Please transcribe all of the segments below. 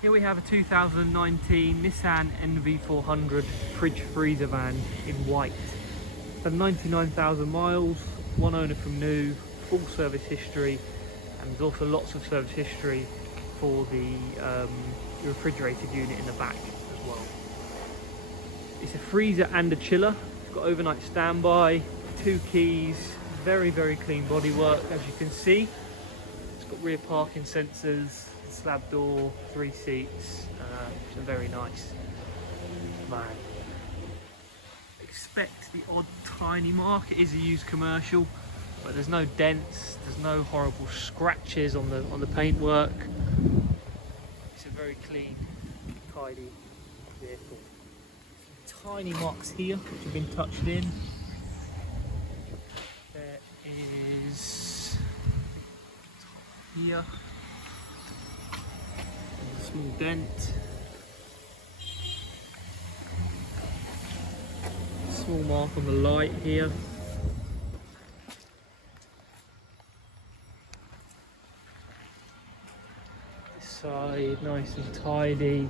Here we have a 2019 Nissan NV400 fridge freezer van in white. It's done 99,000 miles, one owner from new, full service history, and there's also lots of service history for the refrigerated unit in the back as well. It's a freezer and a chiller. It's got overnight standby, 2 keys, very clean bodywork as you can see. It's got rear parking sensors, slab door, 3 seats, it's a very nice van. Expect the odd tiny mark. It is a used commercial, but there's no dents, there's no horrible scratches on the paintwork. It's a very clean, tidy vehicle. Some tiny marks here which have been touched in. There is here a small dent. Small mark on the light here. This side nice and tidy.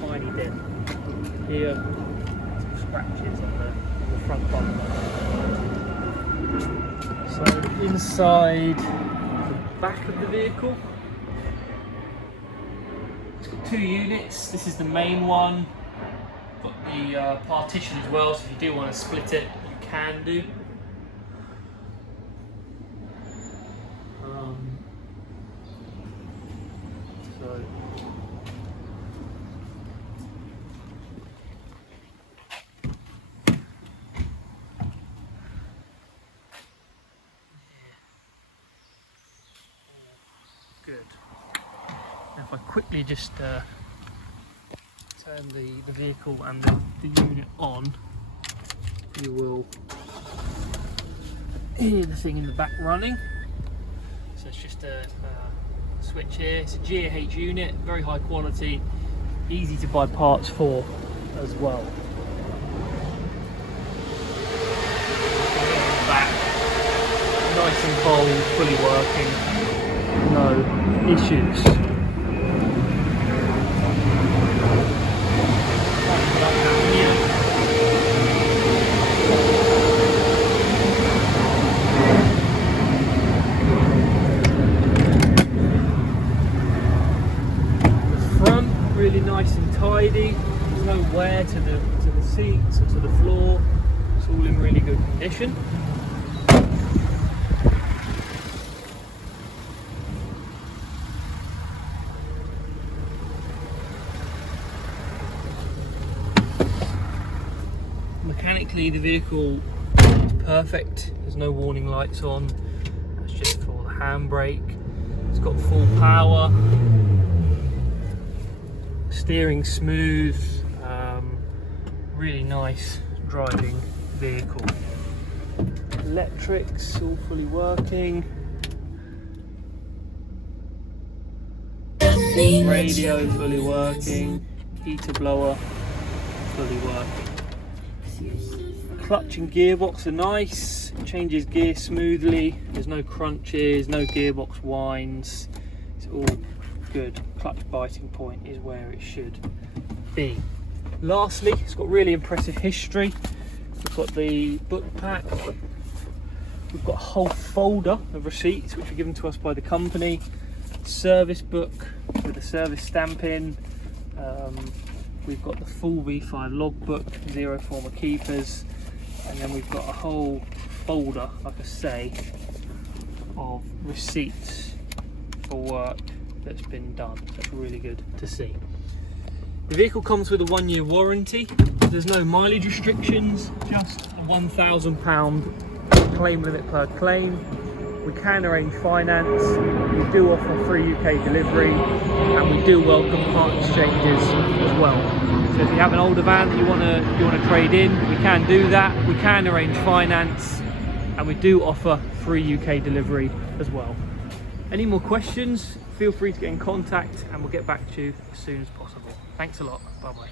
Tiny dent here. Some scratches on the front bumper. So inside the back of the vehicle, it's got 2 units. This is the main one. Got the partition as well, so if you do want to split it, you can do. So good. Now if I quickly just turn the vehicle and the unit on, you will hear the thing in the back running. So it's just a switch here. It's a GAH unit, very high quality, easy to buy parts for as well. Back, nice and cold, fully working, no issues. Really nice and tidy. There's no wear to the seats or to the floor. It's all in really good condition. Mechanically, the vehicle is perfect. There's no warning lights on. That's just for the handbrake. It's got full power. Steering smooth, really nice driving vehicle. Electrics all fully working. Radio fully working. Heater blower fully working. Clutch and gearbox are nice. It changes gear smoothly. There's no crunches, no gearbox whines. It's all good. Clutch biting point is where it should be. Lastly, it's got really impressive history. We've got the book pack. We've got a whole folder of receipts which were given to us by the company. Service book with a service stamp in. We've got the full V5 logbook, 0 former keepers, and then we've got a whole folder, like I say, of receipts for work that's been done. That's really good to see. The vehicle comes with a 1-year warranty. There's no mileage restrictions, just a £1,000 claim limit per claim. We can arrange finance. We do offer free UK delivery, and we do welcome part exchanges as well. So if you have an older van that you want to trade in, we can do that. We can arrange finance, and we do offer free UK delivery as well. Any more questions, feel free to get in contact and we'll get back to you as soon as possible. Thanks a lot. Bye bye.